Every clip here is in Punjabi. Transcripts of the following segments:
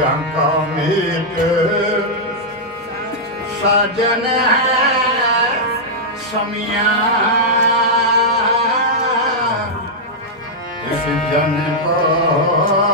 ਜੰਕਾ ਮੀਤ ਸਾਜਨ ਹੈ ਸਮਿਆ। ਇਸ ਜਨ ਕੋ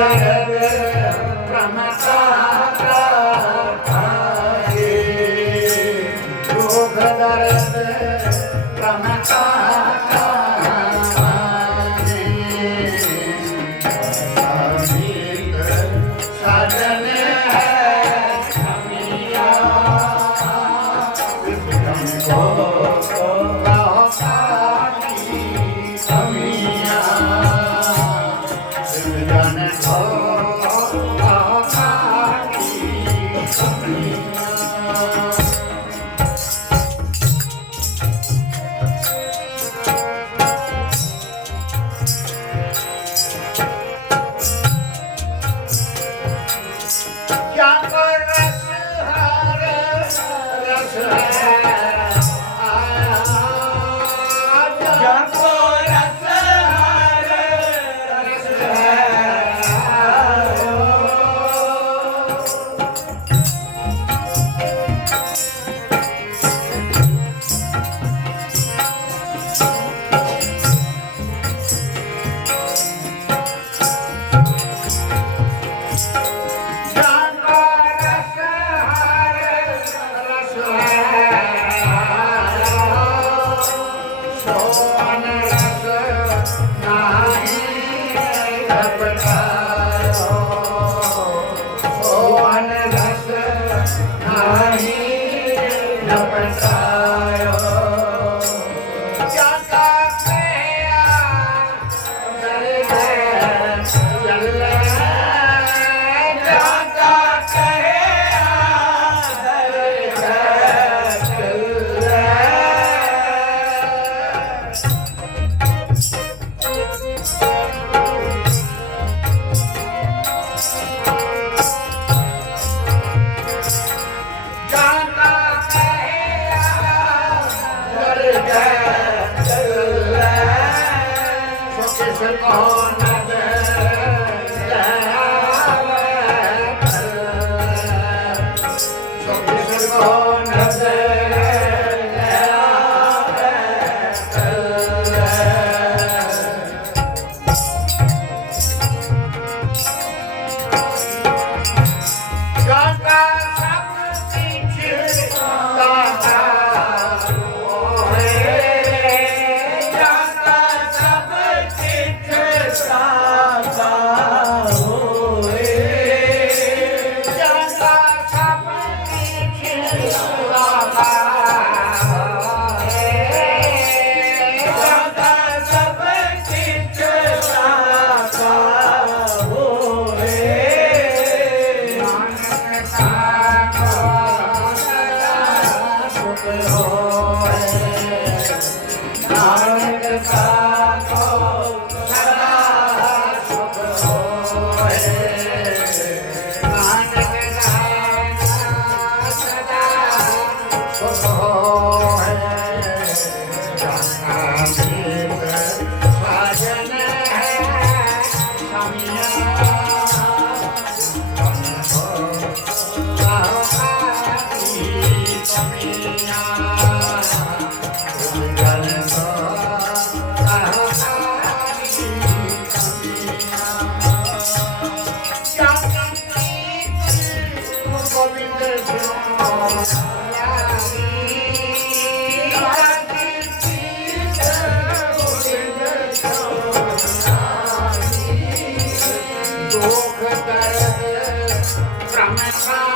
Hare अपना I'm sorry.